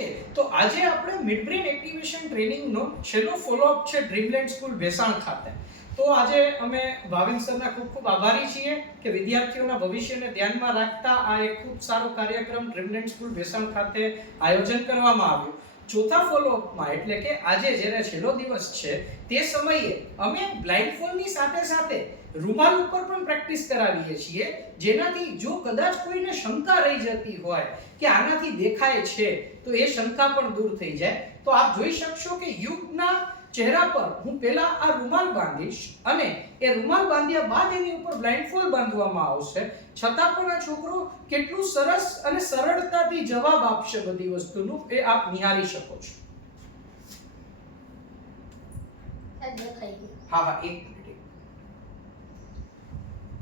Okay, તો આજે આપણે મિડ બ્રેન એક્ટિવેશન ટ્રેનિંગનો છેલ્લો ફોલોઅપ છે ડ્રીમલેન્ડ સ્કૂલ ભેસાણ ખાતે. તો આજે અમે ભાવિન સરના ખૂબ ખૂબ આભારી છીએ કે વિદ્યાર્થીઓના ભવિષ્યને ધ્યાનમાં રાખતા આ એક ખૂબ સારો કાર્યક્રમ ડ્રીમલેન્ડ સ્કૂલ ભેસાણ ખાતે આયોજન કરવામાં આવ્યું. ચોથા ફોલોઅપમાં એટલે કે આજે જ્યારે છેલ્લો દિવસ છે તે સમયે અમે બ્લાઇન્ડફોલ્ડની સાથે સાથે રૂમાલ ઉપર પણ પ્રેક્ટિસ કરાવીએ છીએ, જેનાથી જો કદાચ કોઈને શંકા રહી જતી હોય કે આનાથી દેખાય છે તો એ શંકા પણ દૂર થઈ જાય. તો આપ જોઈ શકશો કે યુગના ચહેરા પર હું પહેલા આ રૂમાલ બાંધીશ અને એ રૂમાલ બાંધ્યા બાદ એની ઉપર બ્લાઇન્ડફોલ્ડ બાંધવામાં આવશે, છતાં પણ આ છોકરો કેટલું સરસ અને સરળતાથી જવાબ આપશે બધી વસ્તુનું એ આપ નિહાળી શકો છો. હા, એક મિનિટ.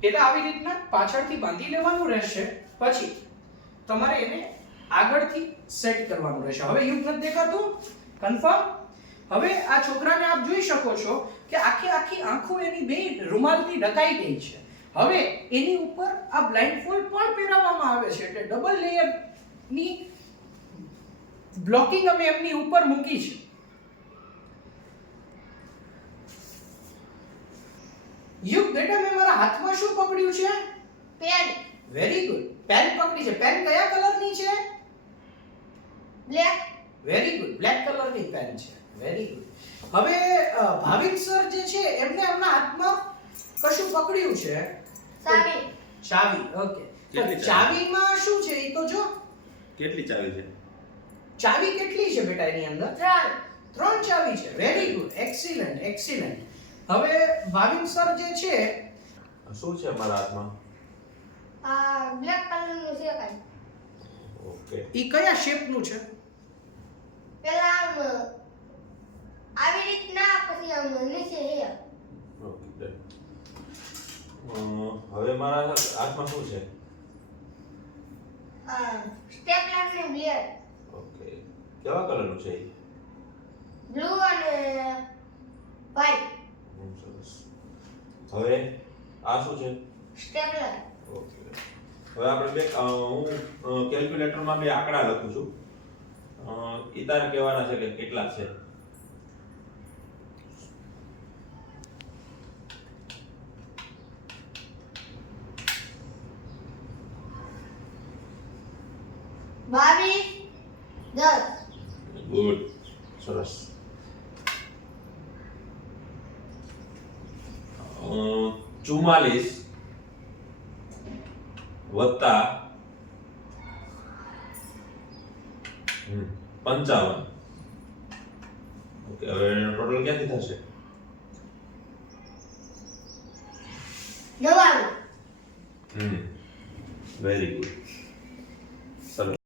પેલા આવી રીતના પાછળથી બાંધી લેવાનું રહેશે, પછી તમારે એને આગળથી સેટ કરવાનું રહેશે. હવે યુગ નથી દેખાતું? કન્ફર્મ? હવે આ છોકરાને આપ જોઈ શકો છો કે આખી આંખો એની બે રૂમાલથી ઢકાઈ ગઈ છે. હવે એની ઉપર આ બ્લાઇન્ડફોલ્ડ પણ પહેરાવવામાં આવે છે, એટલે ડબલ લેયરની બ્લોકિંગ અમે એમની ઉપર મૂકી છે. યુગ બેટા, મેં મારા હાથમાં શું પકડ્યું છે? પેન. Very good. પેન પકડી છે. પેન કયા કલરની છે? બ્લેક. Very good. બ્લેક કલરની પેન છે. Very good. હવે ભાવિક સર જે છે એમને એમના હાથમાં કશું પકડ્યું છે. ચાવી. ચાવી. ઓકે. તો ચાવીમાં શું છે એ તો જો. કેટલી ચાવી છે? ચાવી કેટલી છે બેટા એની અંદર? 3. 3 ચાવી છે. Very good. Excellent, excellent. હવે ભાવિક સર જે છે શું છે મારા હાથમાં? આ બ્લેક કલરનું છે કાઈ. ઓકે. ઈ કયા શેપનું છે? પેલા આમ આવી રીતના, પછી આમ નીચે હે. ઓકે. હવે મારા હાથમાં શું છે? આ સ્ટેપલર ને બ્લેડ. ઓકે. કેવા કલરનું છે? બ્લુ અને વ્હાઈટ. સરસ. હવે આ શું છે? સ્ટેપલર. ઓકે. હવે આપણે બે હું કેલ્ક્યુલેટરમાં બે આંકડા લખું છું. ઈ તારે કહેવાના છે કે કેટલા છે. બાવીસ, 10. ગુડ. સરસ. 44 વત્તા 55. ઓકે, હવે ટોટલ ક્યાંથી થશે? 99. Very good. સરસ.